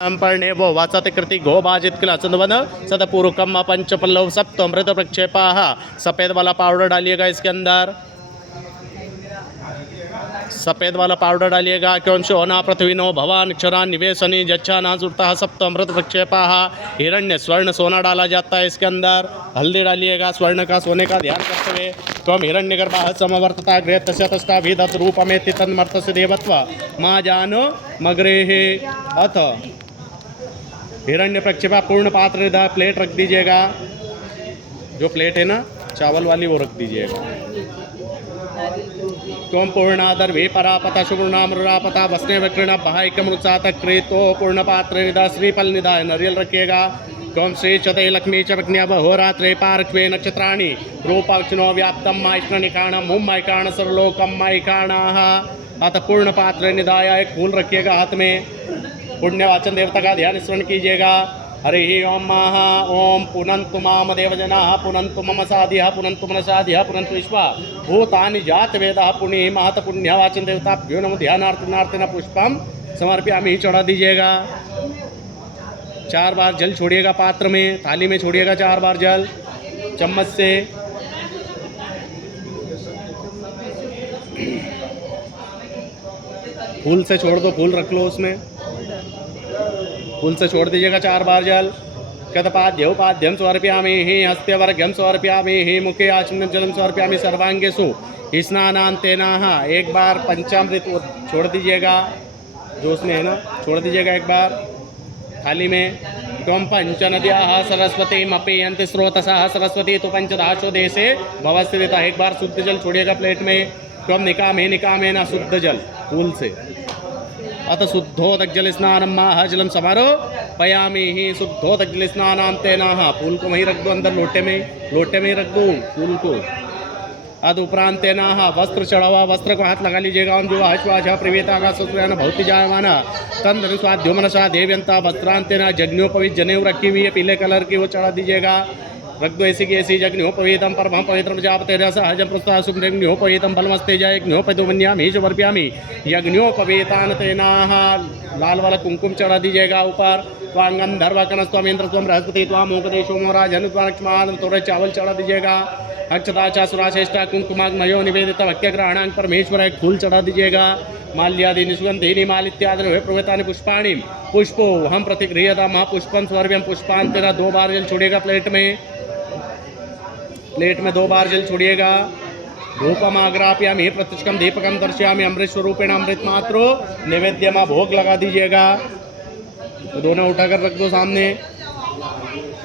पर्णेवो वाचते कृति गो बाजित किला चंदवन सतपूर्वकम पंचपल्लव सप्त अमृत प्रक्षेपा। सफ़ेद वाला पाउडर डालिएगा इसके अंदर, सफ़ेद वाला पाउडर डालिएगा। क्योंशो होना पृथ्वीनो भवान क्षरा निवेशनी जच्छाना सुरता सप्त अमृत प्रक्षेपा। हिरण्य स्वर्ण सोना डाला जाता है इसके अंदर। हल्दी डालिएगा स्वर्ण का, सोने का ध्यान करते हुए। त्वं हिरण्य गर्भा समवर्तता गृह तस्यातष्टाभिधत रूपमेति तन्मर्तस्य देवत्व माँ जानो मग्रेः। अथ हिरण्य प्रक्षेपा पूर्ण पात्र निधा प्लेट रख दीजिएगा। जो प्लेट है ना चावल वाली वो रख दीजिएगा। त्वं पूर्णादर्भे परापता सुपूर्णामृरापता वस्ने विक्रीण बाह्यकमृत्सात क्रेतो पूर्ण पात्र निधा श्रीफल निधा नरियल रखिएगा। त्वं श्री चते लक्ष्मी च विघ्नबहोरात्रे पार्श्वे नक्षत्राणि रूपक्षिणो व्याप्तं माइष्णनिकाणं मुम्मैकाण सर्वलोकं मैकाणाः। अतः पूर्ण पात्र निधाय एक फूल रखिएगा हाथ में। पुण्यवाचन देवता का ध्यान स्मरण कीजिएगा। हरि ओम महा ओम पुनन्तु माम देवजनाः पुनन्तु मम साधियः पुनन्तु मनसाधियः पुनन्तु विश्वा भूतानि जात वेदः पुण्य महत पुण्यवाचन देवताभ्यो नमो। ध्यानार्थिनार्थिना पुष्पम समर्पयामि चढ़ा दीजिएगा। 4 बार जल छोड़िएगा पात्र में, थाली में छोड़िएगा 4 बार जल चम्मच से। फूल से छोड़ दो, फूल रख लो उसमें, फूल से छोड़ दीजिएगा 4 बार जल। कदपाद्यौपाद्यम समर्पयामि हि हस्त्यवर्घ्यम समर्पयामि हि मुखे आचमन जलम समर्पयामि सर्वांगेषु स्नानान्तेनाः। एक बार पंचामृत छोड़ दीजिएगा जो उसमें है ना, छोड़ दीजिएगा एक बार थाली में। त्वं पंचनद्याः सरस्वतीम् अपीयन्ति स्रोतसः सरस्वती तो पंचदाशो देशे भवस्थिता। एक बार शुद्ध जल छोड़िएगा प्लेट में। त्वं निकामे न शुद्ध जल फूल से। अत शुद्धोदक जल स्नानम माह जलम समर्पयामि हि शुद्धोदक जल स्नानान्तेनाः। फूल को वहीं रख दो अंदर, लोटे में ही रख दो फूल को। अद उपरांतेनाः वस्त्र चढ़ावा, वस्त्र को हाथ लगा लीजिएगा। जो आश्वास प्रवेता का सुयान भौति जायमाना तंद्र स्वाध्यो मनसा देव्यंता वस्त्रांतेना। जग्न्योपवीत जनेऊ रखी हुई है पीले कलर की, वो चढ़ा दीजिएगा। रख दो ऐसी की ऐसी। जग्न्योपवीतम परमं पवित्रं प्रजापते सहजं प्रस्ताव सुग्न्योपवीतम फलमस्ते जय यज्ञोपवीतमन्यामि समर्पयामि यज्ञोपवीतानतेनाः। लाल वाला कुमकुम चढ़ा दीजिएगा ऊपर। त्वांगम धर्वकनस्त्वमेन्द्र त्वं बृहस्पति त्वां मोकदेशो मोराजन त्वां लक्ष्मण। थोड़े चावल चढ़ा दीजिएगा। अक्षता सुराश्रेष्ठा कुंकुमाग्मयो निवेदित भक्त्यग्रहणांग परमेश्वर। एक फूल चढ़ा दीजिएगा। माल्यादि निस्गंधीनि मालित्यादि प्रवेतानि पुष्पाणि पुष्पो हम प्रतिगृह्यतामः पुष्पं स्वर्व्यं पुष्पांतेन। 2 बार जल छोड़िएगा प्लेट में, प्लेट में 2 बार जल छोड़िएगा। धूपमाग्रापयामि प्रतिष्ठम दीपकम दर्शयामि अमृत स्वरूपेण अमृत मात्रो नैवेद्यमा। भोग लगा दीजिएगा। दोनों उठाकर रख दो सामने।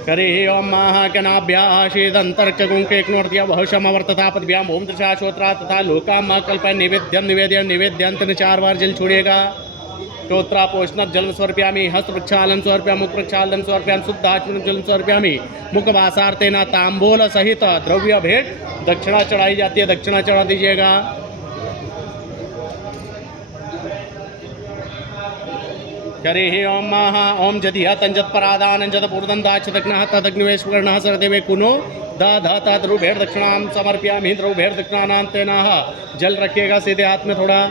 करे ओम महाकनाभ्याः शीदंतर्क गुंकेक्नोर्त्या बहुशमवर्तता पद्भ्याम ओम दृशाश्रोत्रा तथा लोकाम कल्पय निवेद्यम निवेद्यम निवेद्यंतन। 4 बार जल छोड़िएगा। श्रोत्रा पोषण जल समर्पयामि हस्त प्रक्षालन समर्पयामि मुख प्रक्षालन समर्पयामि शुद्ध आचमन जल समर्पयामि मुखवासार्तेन तांबूल सहित द्रव्य भेंट दक्षिणा चढ़ाई जाती है। दक्षिणा चढ़ा दीजिएगा। करे ओम महा ओम जदिह तंजत्परादान जतपूर्दंदाच दग्नः तदग्निवेश्वरणः सरदेवे कुनो द ध्रुवेर दक्षिणाम समर्पयामि ध्रुवेर दक्षिणानांतेनाः। जल रखिएगा सीधे हाथ में थोड़ा।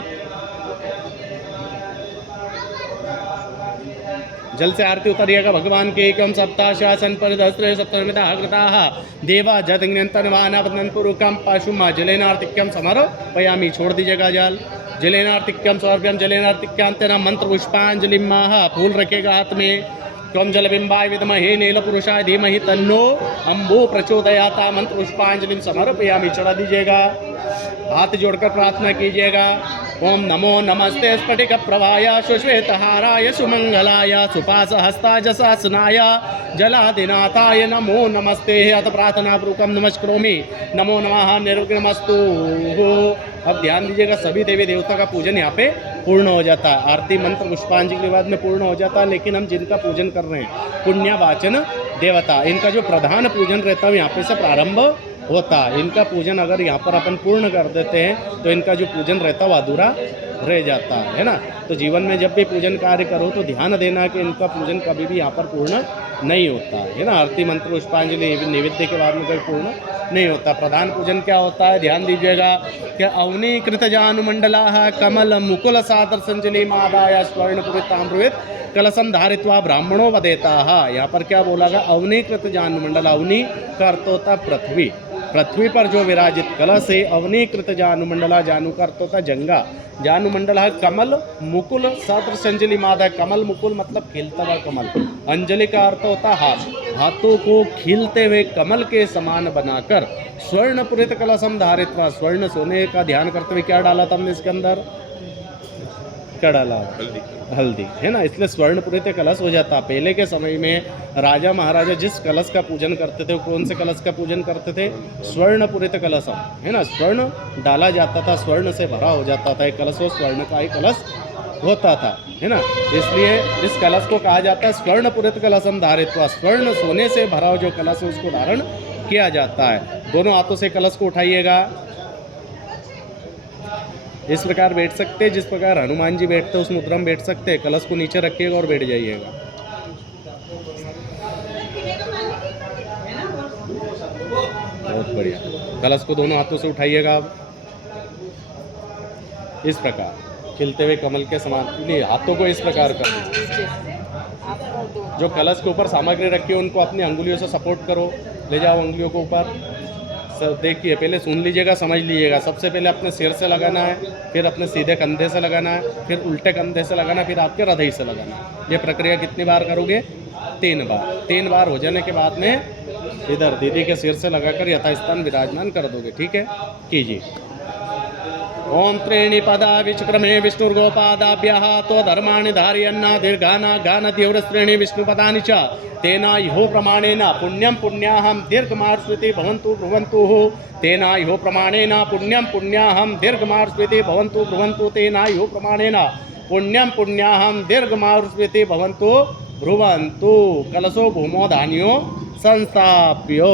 जल से आरती उतारिएगा भगवान के। एकम सप्ताशासन परिदस्त्रे सप्तमिता कृताः देवा जतज्ञन्तनवानावदनपुरुकम पशुमा जलेनार्तिक्यम समर्पयामि। छोड़ दीजिएगा जल। जलेनार्तिक्यम समर्पयामि जलेनार्तिक्यांतेन मंत्र पुष्पांजलिं माह। फूल रखेगा हाथ में। त्वं जलबिंबाय विद्महे नीलपुरुषाय धीमहि तन्नो अम्बो प्रचोदयाता। मंत्र पुष्पांजलिं समर्पयामि। चढ़ा दीजिएगा। हाथ जोड़कर प्रार्थना कीजिएगा। ओम नमो नमस्ते स्फटिक प्रभाय सुश्वेतहाराय सुमंगलाय सुपासहस्ताय जसासनाय जलादिनाथाय नमो नमस्ते। अत प्रार्थना पूर्वकम नमस्करोमि। नमो नमः निर्विघ्नमस्तु। अब ध्यान दीजिएगा, सभी देवी देवता का पूजन यहाँ पे पूर्ण हो जाता है। आरती मंत्र पुष्पांजलि के बाद में पूर्ण हो जाता है। लेकिन हम जिनका पूजन कर रहे हैं पुण्यवाचन देवता, इनका जो प्रधान पूजन रहता है यहाँ पे से प्रारंभ होता है। इनका पूजन अगर यहाँ पर अपन पूर्ण कर देते हैं तो इनका जो पूजन रहता है वो अधूरा रह जाता है ना। तो जीवन में जब भी पूजन कार्य करो तो ध्यान देना कि इनका पूजन कभी भी यहाँ पर पूर्ण नहीं होता है ना। आरती मंत्र पुष्पांजलि नैवेद्य के बाद में कभी पूर्ण नहीं होता। प्रधान पूजन क्या होता है, ध्यान दीजिएगा कि अवनीकृत जानुमंडला कमल मुकुल सादर संजलि मादाय स्वर्णपुरित ताम्रवित कलशम धारित्वा ब्राह्मणों वदेता। यहाँ पर क्या बोला गया, अवनीकृत जानुमंडल, अवनी का अर्थ होता पृथ्वी, पृथ्वी पर जो विराजित कलश है अवनीकृत जानुमंडला, जानु का अर्थ होता जंगा, जानुमंडल है कमल मुकुल सदृश अंजलि मादा, कमल मुकुल मतलब खिलता हुआ कमल, अंजलि का अर्थ होता हाथ, हाथों को खिलते हुए कमल के समान बनाकर स्वर्ण पुरित कलशम धारित्वा, स्वर्ण सोने का ध्यान करते हुए क्या डाला था हमने इसके अंदर, क्या डाला, हल्दी है ना, इसलिए स्वर्णपुरित कलश हो जाता। पहले के समय में राजा महाराजा जिस कलश का पूजन करते थे वो कौन से कलश का पूजन करते थे, स्वर्णपुरित कलश है ना, स्वर्ण डाला जाता था, स्वर्ण से भरा हो जाता था एक कलश, वो स्वर्ण का ही कलश होता था है ना। इसलिए इस कलश को कहा जाता है स्वर्णपुरित कलशम धारित्वा, स्वर्ण सोने से भरा हुआ जो कलश है उसको धारण किया जाता है। दोनों हाथों से कलश को उठाइएगा, इस प्रकार बैठ सकते हैं जिस प्रकार हनुमान जी बैठते हैं उस मुद्रा में बैठ सकते हैं। कलश को नीचे रखिएगा और बैठ जाइएगा। बहुत बढ़िया, कलश को दोनों हाथों से उठाइएगा आप, इस प्रकार खिलते हुए कमल के समान, नहीं हाथों को इस प्रकार कर, जो कलश के ऊपर सामग्री रखी है उनको अपनी अंगुलियों से सपोर्ट करो, ले जाओ अंगुलियों को ऊपर। देखिए पहले सुन लीजिएगा, समझ लीजिएगा। सबसे पहले अपने सिर से लगाना है, फिर अपने सीधे कंधे से लगाना है, फिर उल्टे कंधे से लगाना है, फिर आपके हृदय से लगाना है। ये प्रक्रिया कितनी बार करोगे, 3 बार। 3 बार हो जाने के बाद में इधर दीदी के सिर से लगाकर यथास्थान विराजमान कर दोगे। ठीक है, कीजिए। ओम त्रीणि पदा विचक्रमे विष्णुर्गोपादाभ्यः तो धर्माणि धारयन्ना दीर्घाना गान तीव्रस्त्रीणि विष्णुपदानि च तेना इहो प्रमाणेन पुण्यम पुण्याहम दीर्घमार्स्विति भवन्तु ब्रुवन्तु, तेना इहो प्रमाणेन पुण्यम पुण्याहम दीर्घमार्स्विति भवन्तु ब्रुवन्तु, तेना इहो प्रमाणेन पुण्यम पुण्याहम दीर्घमार्स्विति भवन्तु ब्रुवन्तु। कलशो भूमो धान्यो संस्थाप्यो।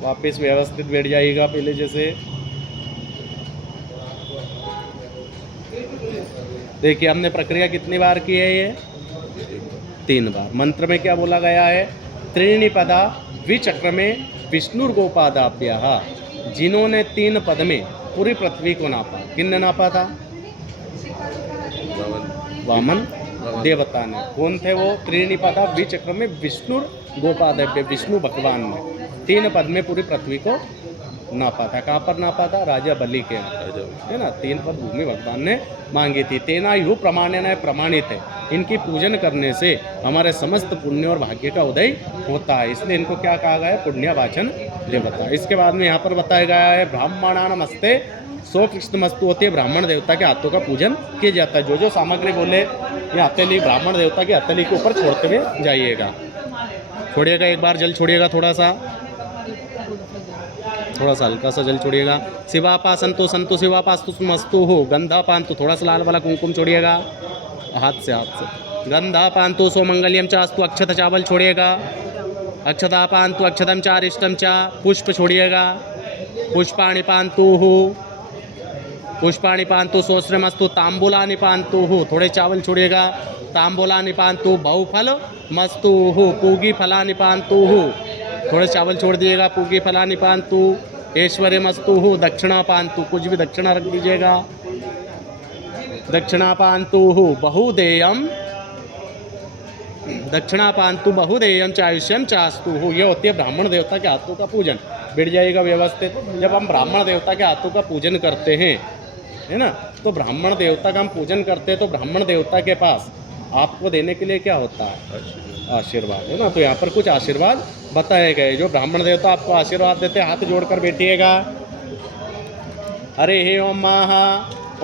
वापस व्यवस्थित बैठ जाइएगा पहले जैसे। देखिए हमने प्रक्रिया कितनी बार की है, ये 3 बार। मंत्र में क्या बोला गया है, त्रीणि पदा विचक्र में विष्णुर्गोपादाभ्यः, जिन्होंने 3 पद में पूरी पृथ्वी को नापा। किसने नापा था, वामन देवता ने। कौन थे वो, त्रीणि पदा विचक्र में विष्णुर्गोपादाभ्य, विष्णु भगवान ने 3 पद में पूरी पृथ्वी को नापा था। कहाँ पर नापा था, राजा बलि के है ना। 3 पद भूमि भगवान ने मांगी थी। तेना यु प्रमाणेन प्रमाणित है, इनकी पूजन करने से हमारे समस्त पुण्य और भाग्य का उदय होता है, इसलिए इनको क्या कहा गया है, पुण्यवाचन देवता। इसके बाद में यहाँ पर बताया गया है ब्राह्मणानमस्ते सो कृष्णमस्तु होती है, ब्राह्मण देवता के हाथों का पूजन किया जाता है। जो जो सामग्री बोले ये हथेली ब्राह्मण देवता की हथेली के ऊपर छोड़ते हुए जाइएगा। छोड़िएगा, एक बार जल छोड़िएगा, थोड़ा सा हल्का सा जल छोड़िएगा। शिवापा संतो संतो शिवापास्तु मस्तु हो, गंधा पांतु, थोड़ा सा लाल वाला कुमकुम छोड़िएगा हाथ से गंधा पांतु सो मंगल्यम चास्तु, अक्षत चावल छोड़िएगा। अक्षता पांतु अक्षतम चा अरिष्टम चा, पुष्प छोड़िएगा। पुष्पाणि पांतु हो, पुष्पाणि पांतु सोश्रमस्तु, तांबूलानि पांतु हो, थोड़े चावल छोड़िएगा। तांबूलानि पांतु बहुफल मस्तु हो, पूगी फलानि पांतु हो, थोड़े चावल छोड़ दिएगा। पूगी फलानि पांतु ऐश्वर्य मस्तु हो, दक्षिणा पांतु, कुछ भी दक्षिणा रख दीजिएगा। दक्षिणा पांतु हो बहुदेयम, दक्षिणा पांतु बहुदेयम चायुष्यम चास्तु हो। ये होती है ब्राह्मण देवता के हाथों का पूजन। बैठ जाइएगा व्यवस्थित। जब हम ब्राह्मण देवता के हाथों का पूजन करते हैं है ना, तो ब्राह्मण देवता का हम पूजन करते हैं तो ब्राह्मण देवता के पास आपको देने के लिए क्या होता है, आशीर्वाद है ना। तो यहाँ पर कुछ आशीर्वाद बताए गए। जो ब्राह्मण देवता आपको आशीर्वाद देते हैं, हाथ जोड़कर बैठिएगा। हरे हे ओम महा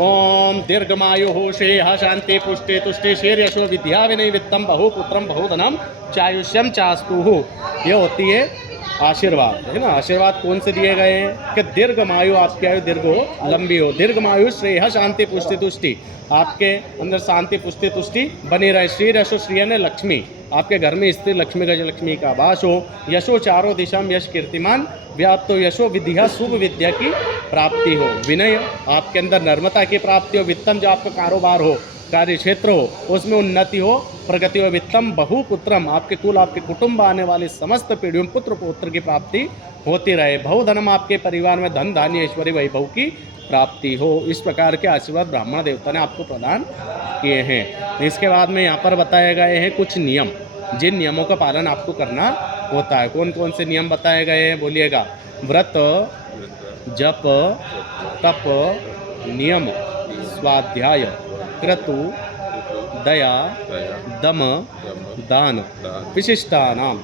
ओम दीर्घमायु हो श्रेय शांति पुष्टि तुष्टि शेर यशो विद्या विनय वित्तम बहुपुत्रम बहुधनम चायुष्यम चास्तु हो। ये होती है आशीर्वाद है ना, आशीर्वाद कौन से दिए गए हैं कि दीर्घमायु, आपकी आयु दीर्घ हो, लंबी हो, दीर्घमायु, श्रेय, शांति, पुष्टि, तुष्टि, आपके अंदर शांति, पुष्टि, तुष्टि बनी रहे। श्री यशो, श्री ने लक्ष्मी, आपके घर में स्त्री लक्ष्मी, गजलक्ष्मी का वास हो। यशो, चारों दिशा में यश कीर्तिमान व्याप्त हो। यशो, विद्या, शुभ विद्या की प्राप्ति हो। विनय, आपके अंदर नर्मता की प्राप्ति हो। वित्तम, जो आपका कारोबार हो, कार्य क्षेत्र हो, उसमें उन्नति हो, प्रगति हो। वित्तम, बहुपुत्रम, आपके कुल, आपके कुटुंब आने वाली समस्त पीढ़ियों में पुत्र पौत्र की प्राप्ति होती रहे। बहुधनम, आपके परिवार में धन धान्य ऐश्वर्य वैभव की प्राप्ति हो। इस प्रकार के आशीर्वाद ब्राह्मण देवता ने आपको प्रदान किए हैं। इसके बाद में यहाँ पर बताए गए हैं कुछ नियम, जिन नियमों का पालन आपको करना होता है। कौन कौन से नियम बताए गए हैं बोलिएगा? व्रत, जप, तप, नियम, स्वाध्याय, क्रतु, दया, दम, दान, विशिष्टानां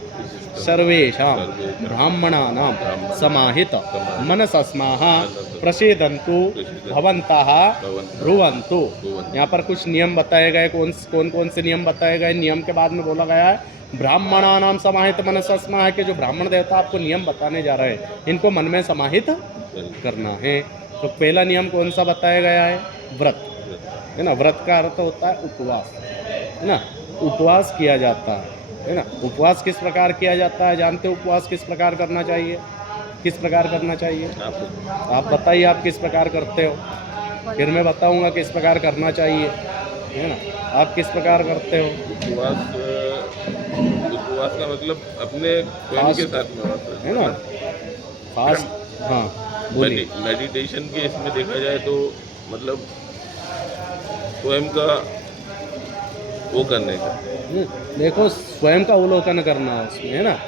सर्वेषां ब्राह्मणानां समाहित मनसस्माः प्रसीदन्तु भवन्तः ब्रुवन्तु। यहाँ पर कुछ नियम बताए गए। कौन कौन से नियम बताए गए? नियम के बाद में बोला गया है ब्राह्मणानां समाहित मनसस्माः, के जो ब्राह्मण देवता आपको नियम बताने जा रहे हैं, इनको मन में समाहित करना है। तो पहला नियम कौन सा बताया गया है? व्रत है ना। व्रत का अर्थ होता है उपवास है ना, उपवास किया जाता है ना। उपवास किस प्रकार किया जाता है जानते हो? उपवास किस प्रकार करना चाहिए? किस प्रकार करना चाहिए? आप बताइए, आप किस प्रकार करते हो, फिर मैं बताऊंगा किस प्रकार करना चाहिए, है ना। आप किस प्रकार करते हो? उपवास का मतलब अपने स्वयं के साथ में होता है ना, फास्ट। हाँ बोलिए। मेडिटेशन के इसमें देखा जाए तो मतलब स्वयं का वो करने का, देखो स्वयं का अवलोकन करना है उसमें, है ना।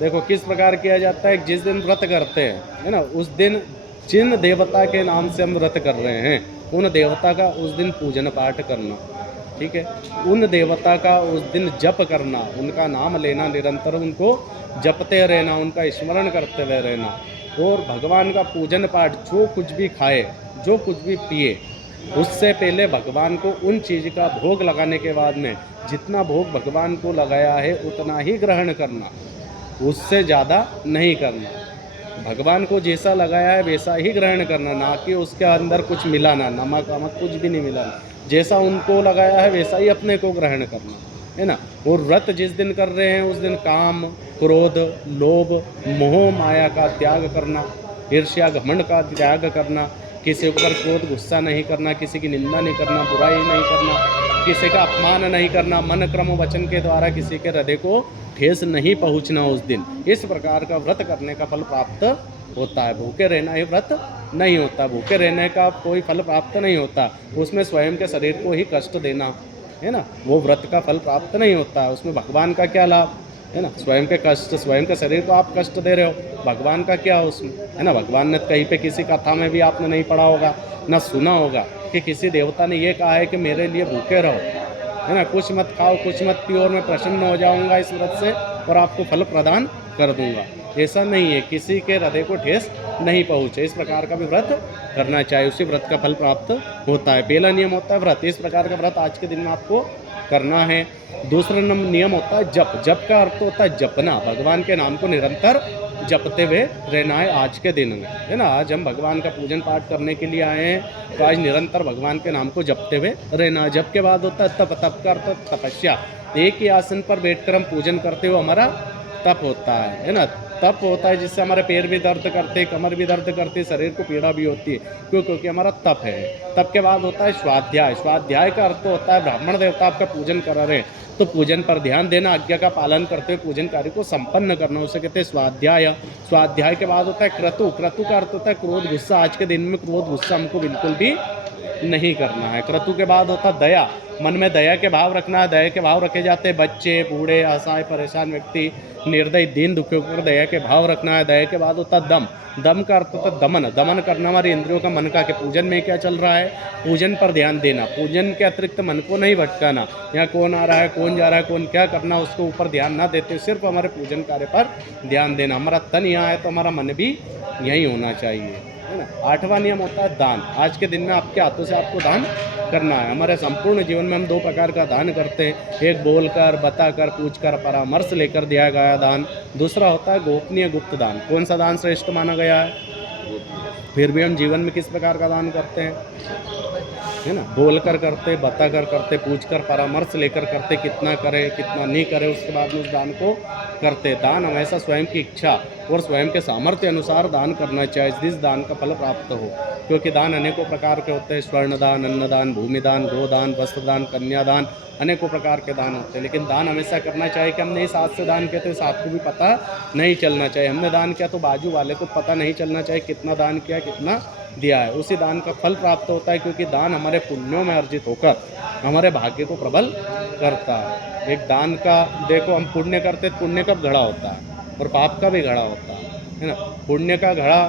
देखो किस प्रकार किया जाता है। जिस दिन व्रत करते हैं है ना, उस दिन जिन देवता के नाम से हम व्रत कर रहे हैं, उन देवता का उस दिन पूजन पाठ करना, ठीक है। उन देवता का उस दिन जप करना, उनका नाम लेना, निरंतर उनको जपते रहना, उनका स्मरण करते हुए रहना। और भगवान का पूजन पाठ, जो कुछ भी खाए, जो कुछ भी पिए, उससे पहले भगवान को उन चीज़ का भोग लगाने के बाद में जितना भोग भगवान को लगाया है उतना ही ग्रहण करना, उससे ज़्यादा नहीं करना। भगवान को जैसा लगाया है वैसा ही ग्रहण करना, ना कि उसके अंदर कुछ मिलाना, नमक वमक कुछ भी नहीं मिलाना। जैसा उनको लगाया है वैसा ही अपने को ग्रहण करना, है ना। और व्रत जिस दिन कर रहे हैं उस दिन काम, क्रोध, लोभ, मोह माया का त्याग करना, ईर्ष्या घमंड का त्याग करना, किसी ऊपर क्रोध गुस्सा नहीं करना, किसी की निंदा नहीं करना, बुराई नहीं करना, किसी का अपमान नहीं करना, मन क्रम वचन के द्वारा किसी के हृदय को ठेस नहीं पहुंचना उस दिन। इस प्रकार का व्रत करने का फल प्राप्त होता है। भूखे रहना ही व्रत नहीं होता, भूखे रहने का कोई फल प्राप्त नहीं होता। उसमें स्वयं के शरीर को ही कष्ट देना, है ना, वो व्रत का फल प्राप्त नहीं होता है। उसमें भगवान का क्या लाभ, है ना। स्वयं के कष्ट, स्वयं के शरीर को आप कष्ट दे रहे हो, भगवान का क्या उसमें, है ना। भगवान ने कहीं पे किसी कथा में भी आपने नहीं पढ़ा होगा, ना सुना होगा कि किसी देवता ने ये कहा है कि मेरे लिए भूखे रहो, है ना, कुछ मत खाओ, कुछ मत पियो, और मैं प्रसन्न हो जाऊंगा इस व्रत से और आपको फल प्रदान कर दूंगा। ऐसा नहीं है, किसी के हृदय को ठेस नहीं पहुँचे। इस प्रकार का भी व्रत करना चाहिए, उसी व्रत का फल प्राप्त होता है। पहला नियम होता है व्रत, इस प्रकार का व्रत आज के दिन में आपको करना है। दूसरा नियम होता है जप। जप का अर्थ होता है जपना, भगवान के नाम को निरंतर जपते हुए रहना है आज के दिन में, है ना। आज हम भगवान का पूजन पाठ करने के लिए आए हैं, तो आज निरंतर भगवान के नाम को जपते हुए रहना है। जप के बाद होता है तप। तप का अर्थ तपस्या, एक ही आसन पर बैठकर हम पूजन करते हुए हमारा तप होता है ना। तप होता है जिससे हमारे पैर भी दर्द करते, कमर भी दर्द करती, शरीर को पीड़ा भी होती है, क्यों? क्योंकि हमारा तप है। तप के बाद होता है स्वाध्याय। स्वाध्याय का अर्थ होता है ब्राह्मण देवता आपका पूजन कर रहे हैं तो पूजन पर ध्यान देना, आज्ञा का पालन करते हुए पूजन कार्य को संपन्न करना, उसे कहते हैं स्वाध्याय। स्वाध्याय के बाद होता है क्रतु। क्रतु का अर्थ होता है क्रोध गुस्सा। आज के दिन में क्रोध गुस्सा हमको बिल्कुल भी नहीं करना है। क्रतु के बाद होता है दया। मन में दया के भाव रखना है। दया के भाव रखे जाते हैं बच्चे, बूढ़े, असहाय, परेशान व्यक्ति, निर्दयी, दीन दुखियों पर दया के भाव रखना है। दया के बाद होता है दम। दम का अर्थ होता है दमन। दमन करना हमारी इंद्रियों का, मन का, कि पूजन में क्या चल रहा है, पूजन पर ध्यान देना। पूजन के अतिरिक्त मन को नहीं भटकाना, यहाँ कौन आ रहा है, कौन जा रहा है, कौन क्या करना, उसको ऊपर ध्यान ना देते, सिर्फ हमारे पूजन कार्य पर ध्यान देना। हमारा तन यहाँ है तो हमारा मन भी यहीं होना चाहिए, है ना। 8वां नियम होता है दान। आज के दिन में आपके हाथों से आपको दान करना है। हमारे संपूर्ण जीवन में हम दो प्रकार का दान करते हैं, एक बोलकर, बताकर, पूछकर, परामर्श लेकर दिया गया दान, दूसरा होता है गोपनीय गुप्त दान। कौन सा दान श्रेष्ठ माना गया है? फिर भी हम जीवन में किस प्रकार का दान करते हैं, है ना? बोलकर करते, बताकर करते, पूछकर, परामर्श लेकर करते, कितना करे कितना नहीं करे, उसके बाद में उस दान को करते। दान हमेशा स्वयं की इच्छा और स्वयं के सामर्थ्य अनुसार दान करना चाहिए, जिस दान का फल प्राप्त हो। क्योंकि दान अनेकों प्रकार के होते हैं, स्वर्ण दान, अन्न दान, भूमि दान, गोदान, वस्त्र दान, कन्यादान, अनेकों प्रकार के दान होते हैं। लेकिन दान हमेशा करना चाहिए कि हमने इस हाथ से दान किया तो इस हाथ को भी पता नहीं चलना चाहिए। हमने दान किया तो बाजू वाले को पता नहीं चलना चाहिए कितना दान किया, कितना दिया है। उसी दान का फल प्राप्त होता है, क्योंकि दान हमारे पुण्यों में अर्जित होकर हमारे भाग्य को प्रबल करता है। एक दान का देखो, हम पुण्य करते तो पुण्य कब घड़ा होता है और पाप का भी घड़ा होता है ना? पुण्य का घड़ा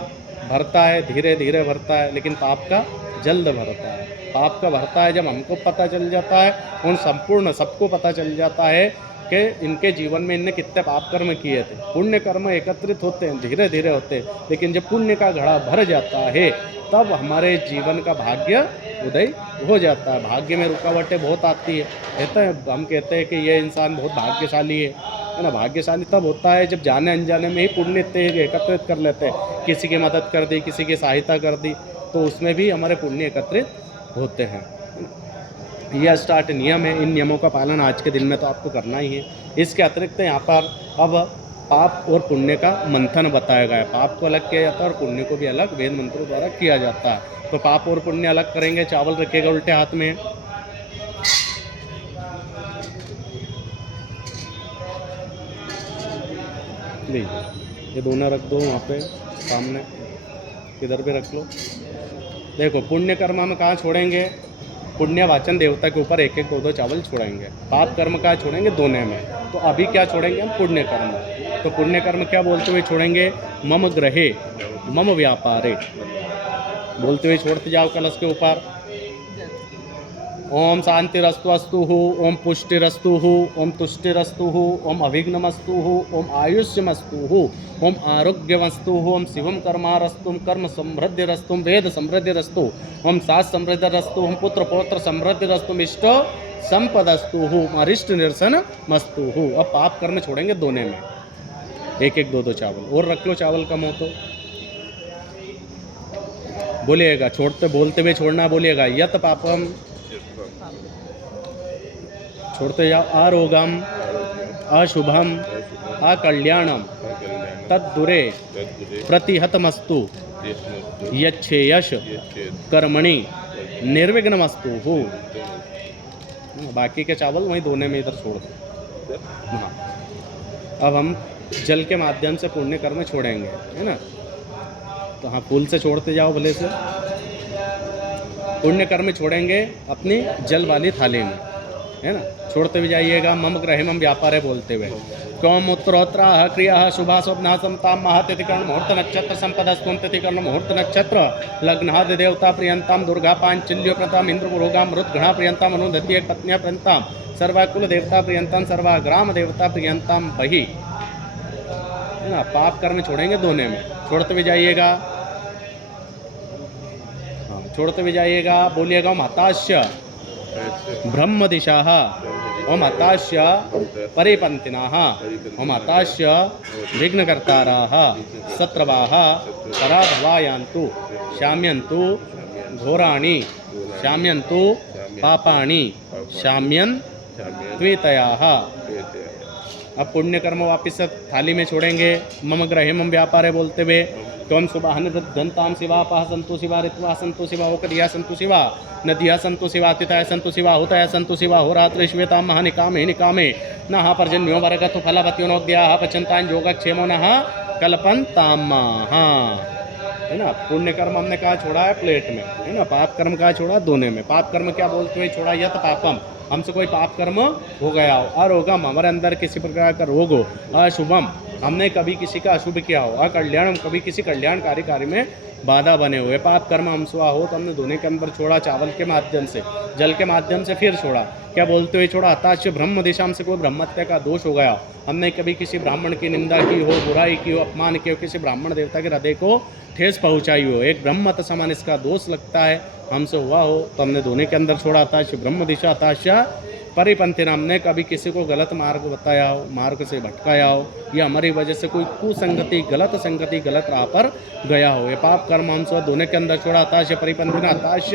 भरता है, धीरे धीरे भरता है, लेकिन पाप का जल्द भरता है। पाप का भरता है जब हमको पता चल जाता है, उन संपूर्ण सबको पता चल जाता है कि इनके जीवन में इनने कितने पाप कर्म किए थे। पुण्य कर्म एकत्रित होते हैं, धीरे धीरे होते हैं, लेकिन जब पुण्य का घड़ा भर जाता है तब हमारे जीवन का भाग्य उदय हो जाता है। भाग्य में रुकावटें बहुत आती है, कहते हैं, हम कहते हैं कि ये इंसान बहुत भाग्यशाली है ना? भाग्यशाली तब होता है जब जाने अनजाने में ही पुण्य एकत्रित कर लेते हैं। किसी की मदद कर दी, किसी की सहायता कर दी, तो उसमें भी हमारे पुण्य एकत्रित होते हैं। यह स्टार्ट नियम है, इन नियमों का पालन आज के दिन में तो आपको करना ही है। इसके अतिरिक्त यहाँ पर अब पाप और पुण्य का मंथन बताया गया है। पाप को अलग किया जाता है और पुण्य को भी अलग वेद मंत्रों द्वारा किया जाता है। तो पाप और पुण्य अलग करेंगे। चावल रखिएगा उल्टे हाथ में, लीजिए ये दोनों रख दो वहाँ पे सामने, इधर भी रख लो। देखो, पुण्य कर्म हम कहाँ छोड़ेंगे? पुण्य वाचन देवता के ऊपर एक एक दो चावल छोड़ेंगे। पाप कर्म कहाँ छोड़ेंगे? दोने में। तो अभी क्या छोड़ेंगे हम? पुण्य कर्म। तो पुण्य कर्म क्या बोलते हुए छोड़ेंगे? मम ग्रहे मम व्यापारे बोलते हुए छोड़ते जाओ कलश के ऊपर। ओम शांतिरस्तु अस्तु, ओम पुष्टिरस्तु, ओम तुष्टिरस्तु, ओम अभिघ्नमस्तु, ओम आयुष्यमस्तु, ओम आरोग्यमस्तु, ओम शिवम कर्मारस्तु, कर्म समृद्धिरस्तु, वेद समृद्धिरस्तु, ओम सास समृद्धिरस्तु, ओम पुत्र पौत्र समृद्धिरस्तु, इष्ट संपदस्तु, अरिष्ट निरसन मस्तु। अब पाप कर्म छोड़ेंगे दोने में, एक एक दो चावल और रख लो। चावल कम हो तो बोलिएगा, छोड़ते बोलते हुए छोड़ना, बोलिएगा। यत पापम, छोड़ते जाओ। आरोगम, अशुभम, अकल्याणम, तद्दुरे प्रतिहतमस्तु, यच्छेयश कर्मणि निर्विघ्नमस्तु। बाकी के चावल वहीं धोने में इधर छोड़ दो। हाँ, अब हम जल के माध्यम से पुण्य कर्म छोड़ेंगे, है ना? तो हाँ, फूल से छोड़ते जाओ भले से। पुण्य कर्म छोड़ेंगे अपनी जल वाली थाली में, है ना? छोड़ते भी जाइएगा। मम ग्रहे मम व्यापारे बोलते हुए। क्यों उत्तरोत्तरा क्रिया शुभा स्वप्ना समताम महातिथिकर्ण मुहूर्त नक्षत्र संपदस्तुम तिथिकर्ण मुहूर्त नक्षत्र लग्नाद देवता प्रियंताम दुर्गा पांचल्यो प्रताम इंद्र पुरोगाम मृतगणा प्रियंताम अनुदत्तीय पत्निया प्रियंताम सर्वाकुल देवता प्रियंताम सर्वाग्राम देवता प्रियंताम बही, है ना? पाप कर्म छोड़ेंगे दोने में। छोड़ते भी जाइएगा, हाँ, छोड़ते भी जाइएगा। बोलिएगा हताश्य ब्रह्म दिशा, ओम हताश्य परिपंथिनाः, ओम हताश्य विघ्नकर्ताराः शत्रवाः पराभवायान्तु शाम्यन्तु घोराणि शाम्यन्तु पापाणि शाम्यन् त्वेतयाः। अब पुण्य कर्म वापिस थाली में छोड़ेंगे। मम ग्रहे मम व्यापारे बोलते हुए। त्वं सुबहन धनताम शिवा पाह संतु शिवा ऋत्वा संतु शिवा ओकदिया संतु शिवा नदिया संतु शिवा तिथाय संतु शिवा हुताय संतु शिवा होरात्रि श्वेतां महा निकामे निकामे नः पर्जन्यो वरगतु फलवत्यो नोद्याः पचन्तां योगक्षेमो नः कल्पन्तामः, है ना? पुण्य कर्म हमने कहा छोड़ा है? प्लेट में, है ना? पाप कर्म कहा छोड़ा? दोने में। पाप कर्म क्या बोलते हुए छोड़ा? यत पापम, हमसे कोई पाप कर्म हो गया हो। अरोगम, हमारे अंदर किसी प्रकार का रोग हो। अशुभम, हमने कभी किसी का अशुभ किया हो, अकल्याण कभी किसी कल्याणकारी कार्य में बाधा बने हुए, पाप कर्म हमसुआ हो तो हमने धोने के अंदर छोड़ा, चावल के माध्यम से, जल के माध्यम से फिर छोड़ा, क्या बोलते हुए छोड़ा, हताश ब्रह्म दिशा से कोई ब्रह्मत्या का दोष हो गया, हमने कभी किसी ब्राह्मण की निंदा की हो, बुराई की हो, अपमान किया हो, किसी ब्राह्मण देवता के हृदय को ठेस पहुंचाई हो, एक ब्रह्मत समान इसका दोष लगता है हमसे हुआ हो तो हमने धोने के अंदर छोड़ा, हताश ब्रह्म दिशा हताशा परिपंथी नाम ने कभी किसी को गलत मार्ग बताया हो, मार्ग से भटकाया हो, या हमारी वजह से कोई कुसंगति गलत राह पर गया हो, ये पाप कर्म हमसे धोने के अंदर छोड़ा, हताश परिपंथी ना हताश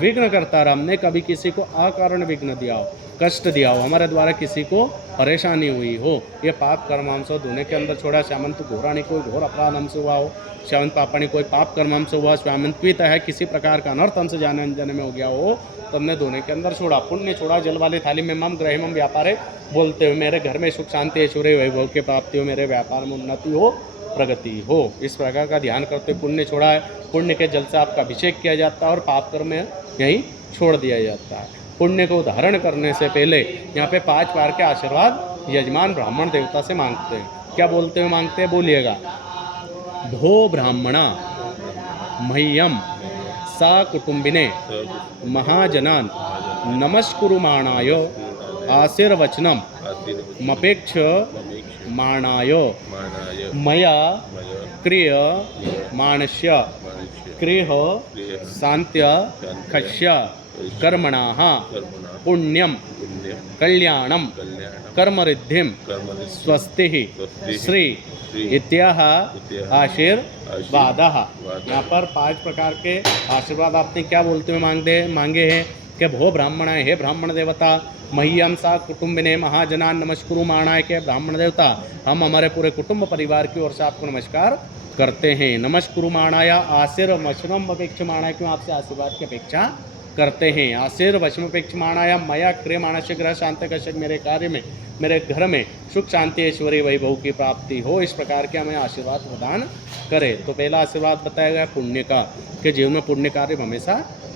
विघ्न करता रहा, हमने कभी किसी को अकारण विघ्न दिया हो, कष्ट दिया हो, हमारे द्वारा किसी को परेशानी हुई हो, ये पाप कर्म हमसे धोने के अंदर छोड़ा, श्यामंत घोराणी कोई घोर अपराध हमसे हुआ हो, श्यामंत पापाणी कोई पाप कर्म हमसे हुआ, श्यामंत्वित है किसी प्रकार का अनर्थ हमसे जाने अनजाने में हो गया हो तो हमने धोने के अंदर छोड़ा, पुण्य छोड़ा, जल वाली थाली में मम ग्रह मम व्यापारे बोलते हुए मेरे घर में सुख शांति ऐश्वर्य वैभव की प्राप्ति हो, मेरे व्यापार में उन्नति हो, प्रगति हो, इस प्रकार का ध्यान करते हुए पुण्य छोड़ा है, पुण्य के जल से आपका अभिषेक किया जाता है और पाप कर्म यहीं छोड़ दिया जाता है। पुण्य को धारण करने से पहले यहाँ पे 5 बार के आशीर्वाद यजमान ब्राह्मण देवता से मांगते हैं, क्या बोलते हुए मांगते हैं बोलिएगा, भो ब्राह्मणा मह्यम सा कुटुंबिने महाजनान नमस्कुरुमाणाय आशीर्वचनम मपेक्ष माणाय मया क्रिय मानस्य क्रिय शांत्य खस्य कर्मणाः पुण्यम कल्याणम कर्मरिद्धिम स्वस्ति श्री इत्याह आशीर्वादः। यहाँ पर 5 प्रकार के आशीर्वाद आपने क्या बोलते हुए मांगे हैं कि भो ब्राह्मण हे ब्राह्मण देवता, मह्यम सा कुटुंबिने महाजनान नमस्कुरुमाणाय के ब्राह्मण देवता, हम हमारे पूरे कुटुंब परिवार की ओर से आपको नमस्कार करते हैं, नमस्कुरुमाणाय आशीर्वचनम अपेक्षमाणाय, क्यों आपसे आशीर्वाद की अपेक्षा करते हैं, आशीर्वचनपेक्षमाणाय मया क्रियमाणस्य ग्रह शांत कश्यप, मेरे कार्य में मेरे घर में सुख शांति ऐश्वर्य वैभव की प्राप्ति हो, इस प्रकार के हमें आशीर्वाद प्रदान करें। तो पहला आशीर्वाद बताया गया पुण्य का, कि जीवन में पुण्य कार्य हमेशा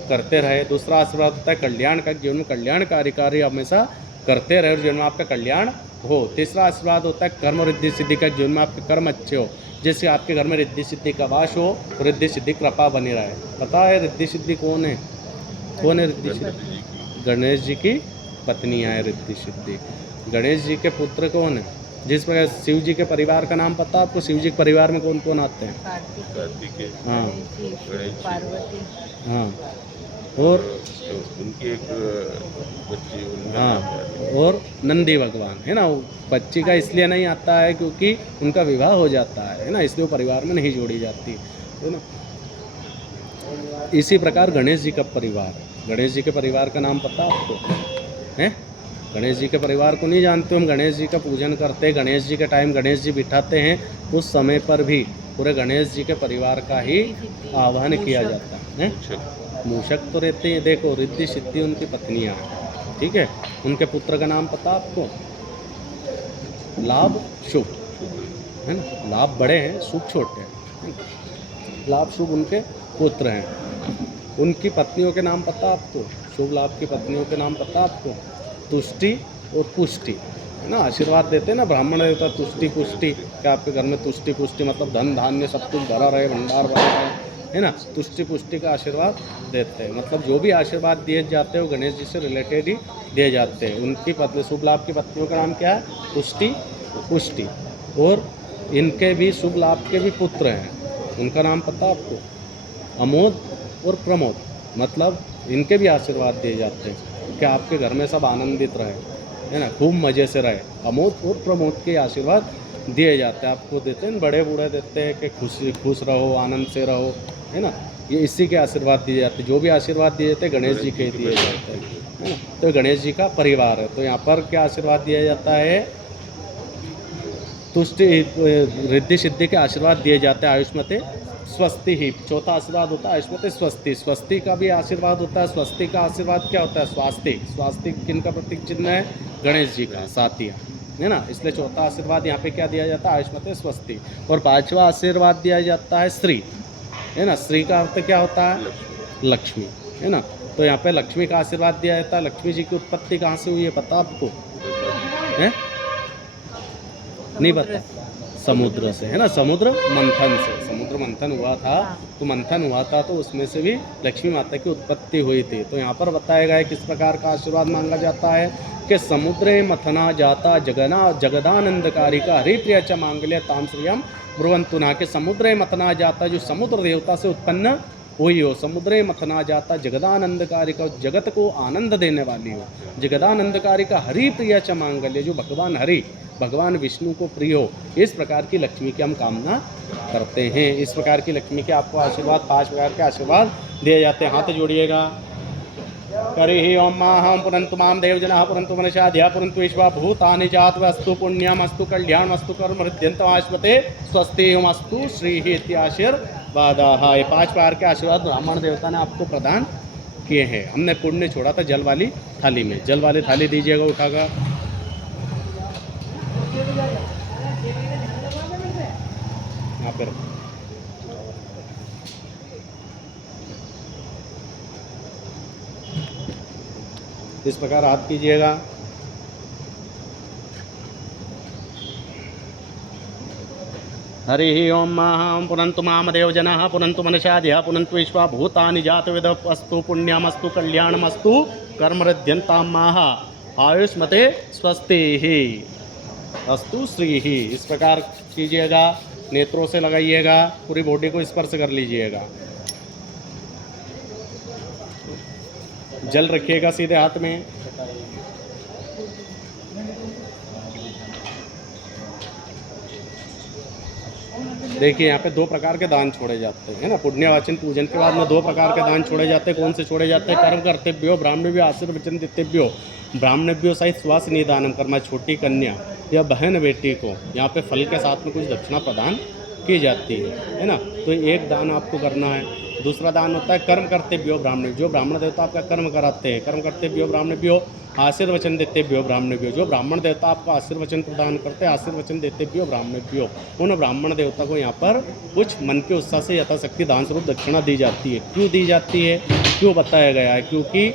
करते रहे। दूसरा आशीर्वाद होता है कल्याण का, जीवन में कल्याणकारी कार्य हमेशा करते रहे और जीवन में आपका कल्याण हो। तीसरा आशीर्वाद होता है कर्म रिद्धि सिद्धि का, जीवन में आपके कर्म अच्छे हो, जैसे आपके घर में रिद्धि सिद्धि का वास हो, रिद्धि सिद्धि कृपा बनी रहे। पता है रिद्धि सिद्धि कौन है? कौन है रिद्धि सिद्धि? गणेश जी की पत्नियाँ है रिद्धि सिद्धि। गणेश जी के पुत्र कौन है? जिस प्रकार शिव जी के परिवार का नाम पता आपको? शिव जी के परिवार में कौन कौन आते हैं? हाँ पार्वती, हाँ, और उनकी एक बच्ची, हाँ, और नंदी भगवान है ना। वो बच्ची का इसलिए नहीं आता है क्योंकि उनका विवाह हो जाता है ना, इसलिए वो परिवार में नहीं जोड़ी जाती है ना। इसी प्रकार गणेश जी का परिवार, गणेश जी के परिवार का नाम पता आपको है? गणेश जी के परिवार को नहीं जानते? हम गणेश जी का पूजन करते हैं, गणेश जी के टाइम गणेश जी बिठाते हैं, उस समय पर भी पूरे गणेश जी के परिवार का ही आह्वान किया जाता है। मूषक तो रहते हैं, देखो रिद्धि सिद्धि उनकी पत्नियाँ हैं, ठीक है। उनके पुत्र का नाम पता आपको? लाभ शुभ है ना, लाभ बड़े हैं, शुभ छोटे हैं। लाभ शुभ उनके पुत्र हैं। उनकी पत्नियों के नाम पता आपको? शुभ लाभ की पत्नियों के नाम पता आपको? तुष्टि और पुष्टि है ना। आशीर्वाद देते हैं ना ब्राह्मण देवता, तुष्टि पुष्टि, क्या आपके घर में तुष्टि पुष्टि मतलब धन धान्य सब कुछ भरा रहे, भंडार भरा रहे है ना। तुष्टि पुष्टि का आशीर्वाद देते हैं, मतलब जो भी आशीर्वाद दिए जाते हैं वो गणेश जी से रिलेटेड ही दिए जाते हैं। उनकी पत्नी शुभ लाभ की पत्नियों का नाम क्या है? तुष्टि पुष्टि। और इनके भी शुभ लाभ के भी पुत्र हैं, उनका नाम पता आपको? अमोद और प्रमोद, मतलब इनके भी आशीर्वाद दिए जाते हैं कि आपके घर में सब आनंदित रहे है ना, खूब मज़े से रहे। अमोद और प्रमोद के आशीर्वाद दिए जाते हैं, आपको देते हैं, बड़े बूढ़े देते हैं कि खुश रहो, आनंद से रहो है ना। ये इसी के आशीर्वाद दिए जाते हैं। जो भी आशीर्वाद दिए जाते हैं गणेश जी के दिए जाते हैं है ना। तो गणेश जी का परिवार है। तो यहाँ पर क्या आशीर्वाद दिया जाता है? तुष्टि रिद्धि सिद्धि के आशीर्वाद दिए जाते हैं। आयुष्मते स्वस्ति ही चौथा आशीर्वाद होता है आयुष्मते स्वस्ति। स्वस्ति का भी आशीर्वाद होता है। स्वस्ति का आशीर्वाद क्या होता है? स्वास्तिक। स्वास्तिक किन का प्रतीक चिन्ह है? गणेश जी का, सातिया है ना। इसलिए चौथा आशीर्वाद यहाँ पे क्या दिया जाता है? आयुष्मते स्वस्ति। और 5वां आशीर्वाद दिया जाता है श्री है ना। श्री का अर्थ क्या होता है? लक्ष्मी है ना। तो यहाँ पे लक्ष्मी का आशीर्वाद दिया जाता है। लक्ष्मी जी की उत्पत्ति कहाँ से हुई है पता आपको है? नहीं पता? समुद्र से, है ना, समुद्र मंथन से, समुद्र मंथन हुआ था, तो मंथन हुआ था तो उसमें से भी लक्ष्मी माता की उत्पत्ति हुई थी। तो यहाँ पर बताया गया है किस प्रकार का आशीर्वाद मांगा जाता है कि समुद्रे मथना जाता जगदानंदकारी का हरिप्रिय च मांगल्य ताम श्रियम ब्रुवंतु ना, के समुद्रे मथना जाता, जो समुद्र देवता से उत्पन्न हुई हो, समुद्रे मथना जाता जगदानंदकारी का, जगत को आनंद देने वाली हो, जगदानंदकारी का हरि प्रिय च मांगल्य, जो भगवान हरि भगवान विष्णु को प्रिय हो, इस प्रकार की लक्ष्मी की हम कामना करते हैं। इस प्रकार की लक्ष्मी के आपको आशीर्वाद, 5 प्रकार के आशीर्वाद दिए जाते हैं। हाथ जोड़िएगा। करिहि ओम माहं पुनन्तु माम देवजनः पुनन्तु मनसाध्या पुनन्तु विश्वा भूतानि जातवस्तु पुण्यमस्तु कल्याणमस्तु कर्महृद्यन्तमाश्वते स्वस्ति ओमस्तु श्रीः इत्याशीर्वादाः। ये 5 प्रकार के आशीर्वाद ब्राह्मण देवता ने आपको प्रदान किए हैं। हमने पुण्य छोड़ा था जल वाली थाली में, जल वाली थाली दीजिएगा उठाकर। यहाँ पर इस प्रकार हाथ कीजिएगा। हरि ओम माहं पुनन्तु माम देवजनः पुनन्तु मनसाध्या पुनन्तु विश्वा भूतानि जातवेदस्तु पुण्यमस्तु कल्याणमस्तु कर्महृद्यन्तां माह आयुष्मते स्वस्तिः अस्तु श्रीः। इस प्रकार कीजिएगा, नेत्रों से लगाइएगा, पूरी बॉडी को स्पर्श कर लीजिएगा। जल रखिएगा सीधे हाथ में। देखिए यहाँ पे 2 प्रकार के दान छोड़े जाते हैं, है ना। पुण्यवाचन पूजन के बाद में 2 प्रकार के दान छोड़े जाते हैं। कौन से छोड़े जाते हैं? कर्म कर्तव्यो ब्राह्मणेभ्यो आशीर्वचन देतेभ्यो ब्राह्मणेभ्यो सहित श्वास निदानम कर्मा, छोटी कन्या या बहन बेटी को यहाँ पे फल के साथ में कुछ दक्षिणा प्रदान की जाती है ना। तो एक दान आपको करना है। दूसरा दान होता है कर्म कर्तव्यो ब्राह्मण, जो ब्राह्मण देवता आपका कर्म कराते हैं। कर्म कर्तव्यो ब्राह्मणेभ्यो आशीर्वचन देतेभ्यो ब्राह्मणेभ्यो, जो ब्राह्मण देवता आपको आशीर्वचन प्रदान करते हैं। आशीर्वचन देतेभ्यो ब्राह्मणेभ्यो, उन ब्राह्मण देवता को यहाँ पर कुछ मन के उत्साह से यथाशक्ति दान स्वरूप दक्षिणा दी जाती है। क्यों दी जाती है, क्यों बताया गया है? क्योंकि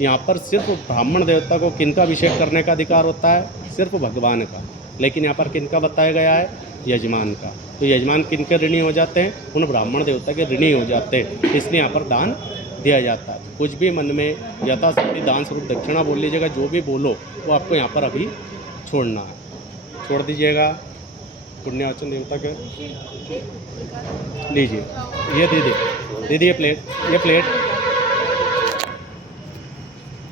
यहाँ पर सिर्फ ब्राह्मण देवता को किनका अभिषेक करने का अधिकार होता है? सिर्फ भगवान का। लेकिन यहाँ पर किनका बताया गया है? यजमान का। तो यजमान किनके ऋणी हो जाते हैं? उन ब्राह्मण देवता के ऋणी हो जाते हैं। इसलिए यहाँ पर दान दिया जाता है। कुछ भी मन में यथाशक्ति दान स्वरूप दक्षिणा बोल लीजिएगा। जो भी बोलो वो आपको यहाँ पर अभी छोड़ना है। छोड़ दीजिएगा। पुण्यवाचन देवता के लीजिए। ये दीदी, दीदी ये प्लेट